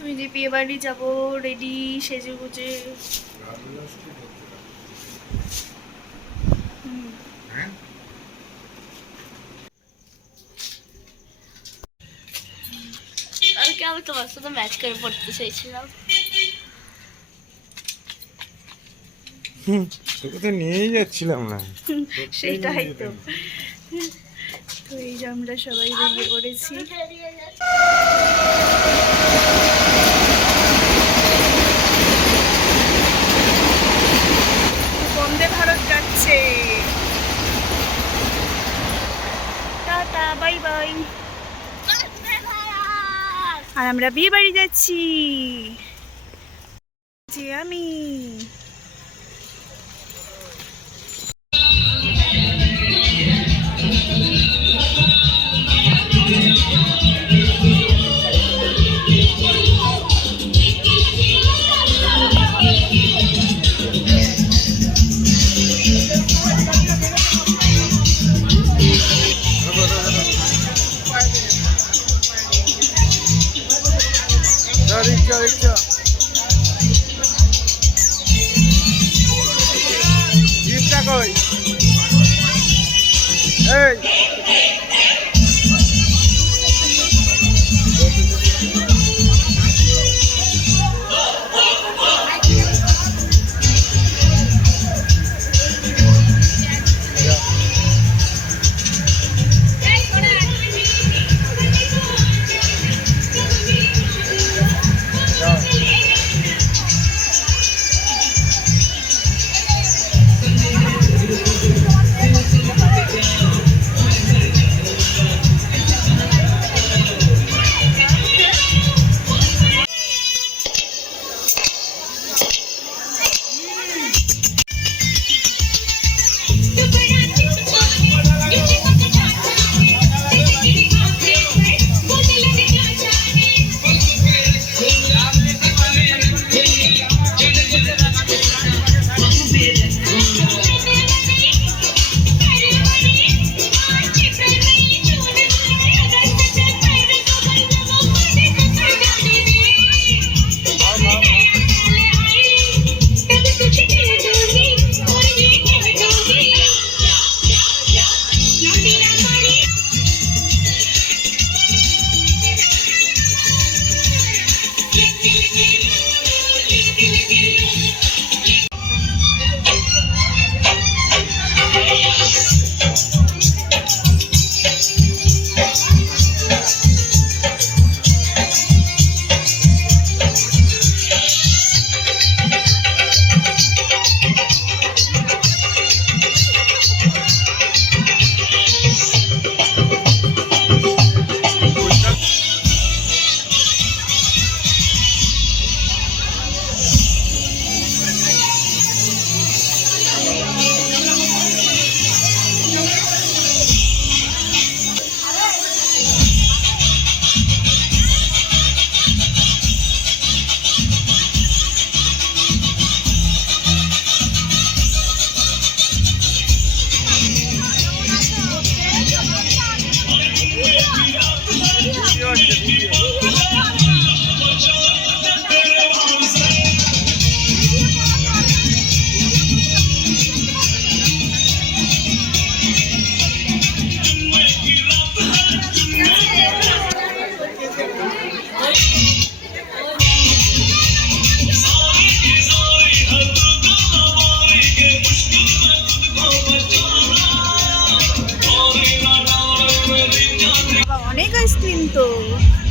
তুমি যে বিয়ে বাড়ি যাব রেডি সেজে গুজে। কালকে আমি তোমার সাথে ম্যাচ করে পড়তে চাইছিলাম? তোকে তো নিয়েই যাচ্ছিলাম না। সেটাই তো। তো এই যে আমরা সবাই বেরিয়ে পড়েছি। বাই বাই আর আমরা বিয়ে বাড়ি যাচ্ছি। আমি। ভিডিও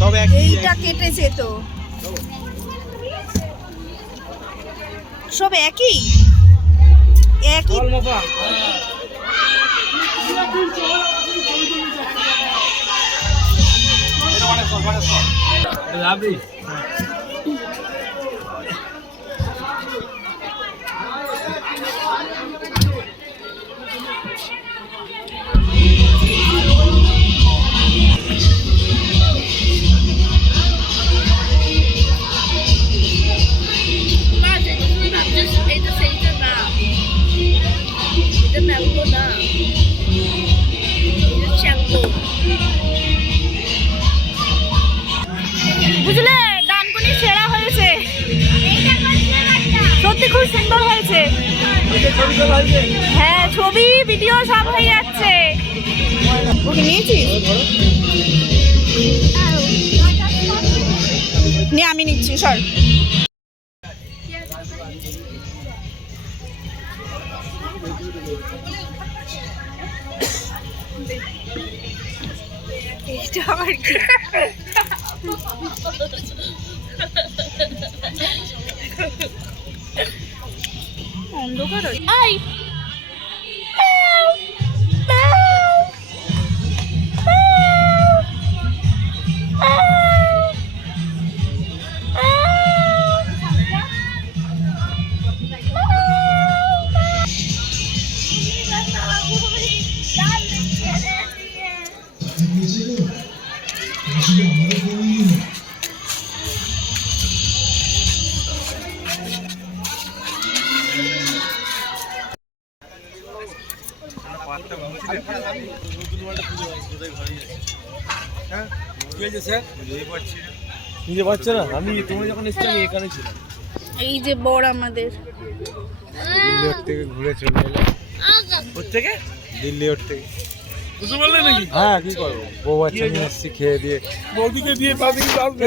সব এক এইটা কেটেছে তো। সব একই? একই? বুঝলে হ্যাঁ ছবি ভিডিও সব হয়ে যাচ্ছে। ওকে নিয়েছিস? নে আমি নিচ্ছি সর। এটা আবার কি? অন্ধকার। আই নিজে পাচ্ছে না। আমি তুমি যখন এসছো আমি এখানে ছিলাম। এই যে বর আমাদের। দিল্লি ওর থেকে ঘুরে চলে এলাম। ওর থেকে। দিল্লি ওর থেকে হ্যাঁ কি করব? বউ বাচ্চা নিয়ে এসছি খেয়ে দিয়ে। বৌদিকে দিয়ে তাদেরকে আসবে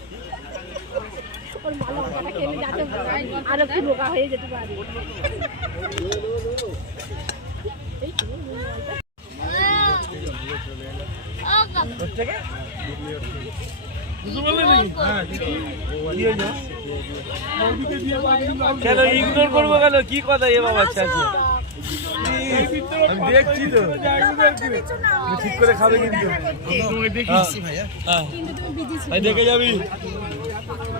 আরও কি বোকা হয়ে যেতে পারে। হ্যাঁ কেন ইগনোর করব কেন? কি কথা এ বাবা চাচি আমি দেখছি তো। ঠিক করে খাবে কিন্তু। হ্যাঁ দেখে যাবি?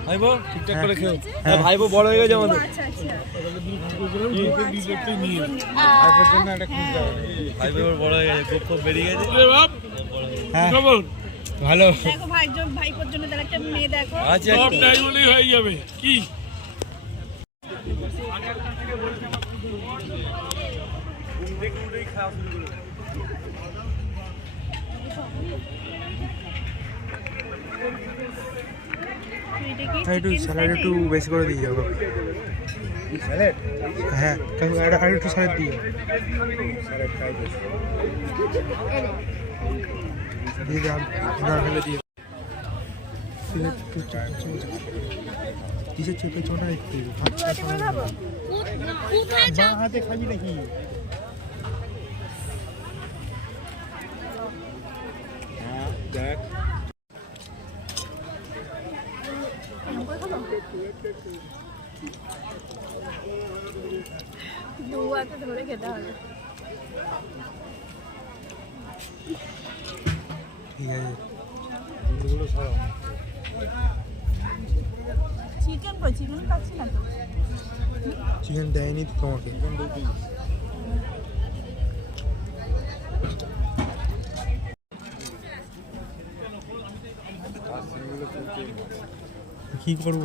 ভাইবো ঠিকঠাক করে খেও হ্যাঁ। ভাইবো বড় হয়ে গেছে আমাদের। তারপর জন্য একটা খুঁজতে হবে ভাইবো বড় হয়ে। গেছে গোপ বেরিয়ে গেছে হ্যাঁ খবর ভালো। দেখো ভাই ভাই পর্যন্ত তার একটা মেয়ে দেখো। আছে সব একটা। হয়ে যাবে। কি? কি আর একটু স্যালাড একটু বেশি করে দিয়ে যাব। স্যালাড হ্যাঁ আর একটু স্যালাড দিয়ে। দিয়ে দাম না হলে দিয়ে কিসের চেপে চোটা একটু। হাতে খাবি নাকি? হ্যাঁ দেখ। দু হাতে ধরে খেতে হবে। ঠিক আছে। এগুলো সরাও চিকেন কই? চিকেন খাচ্ছি না তো। চিকেন দেয়নি তো তোমাকে? কি করব?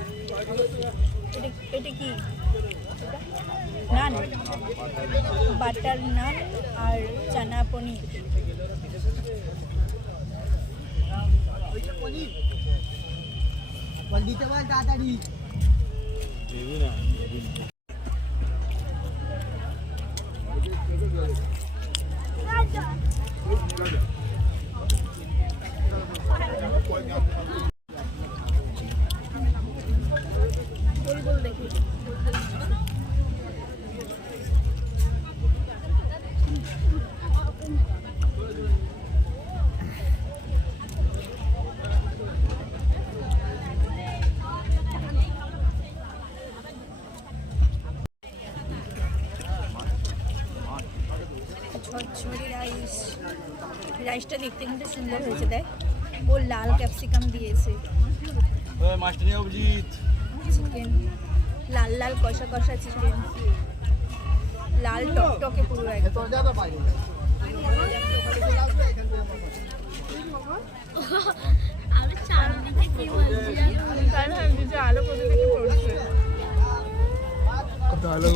नान नान और चना पनर पनीर पंडित भाई दादा जी देवी ना देवी ना রাইসটা দেখতে কিন্তু সুন্দর হয়েছে দেখ। ও লাল ক্যাপসিকাম দিয়েছে। মাস্টার নিয়ে অভিজিৎ। চিকেন লাল লাল কষা কষা চিকেন লাল টকটকে পুরো একদম। আমি চারদিকে কি বলছি? জানো? আলো কোথা থেকে পড়ছে? আলো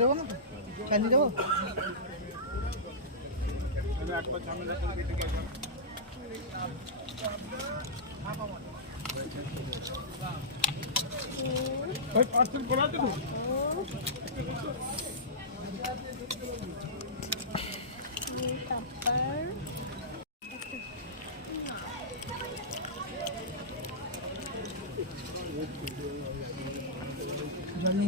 যাব না? ক্যান্ডি যাব জল নিয়েছিস তো নিয়েছিস জল একটাই খাইতে হবে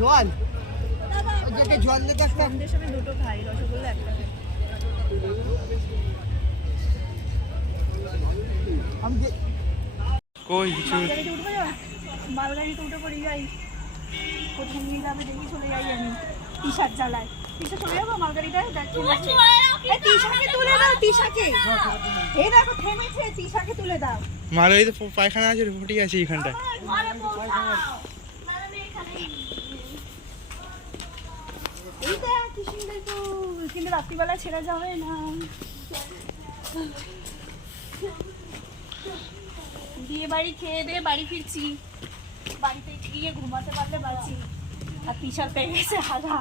জল? যেটা জল দিতে একটা দুটো খাই রসগোল্লা একটা খাই। আমি যে- কই কিছু মালগাড়িতে উঠে পড়ে যাই। কোথায় নিয়ে যাবে দেখি চলে যাই আমি টি শার্ট জ্বালায়। তিশা চলে যাব। এই তিশাকে তুলে দাও তিশাকে এই দেখো থেমেছে তিশাকে তুলে দাও। মালগাড়িতে পায়খানা আছে ফুটি আছে এখানটায় কিন্তু রাত্রিবেলা ছেড়ে যাবে না। বিয়ে বাড়ি খেয়ে দিয়ে বাড়ি ফিরছি। বাড়িতে গিয়ে ঘুমাতে পারলে বাঁচি আর তিশার পেয়ে গেছে হারা।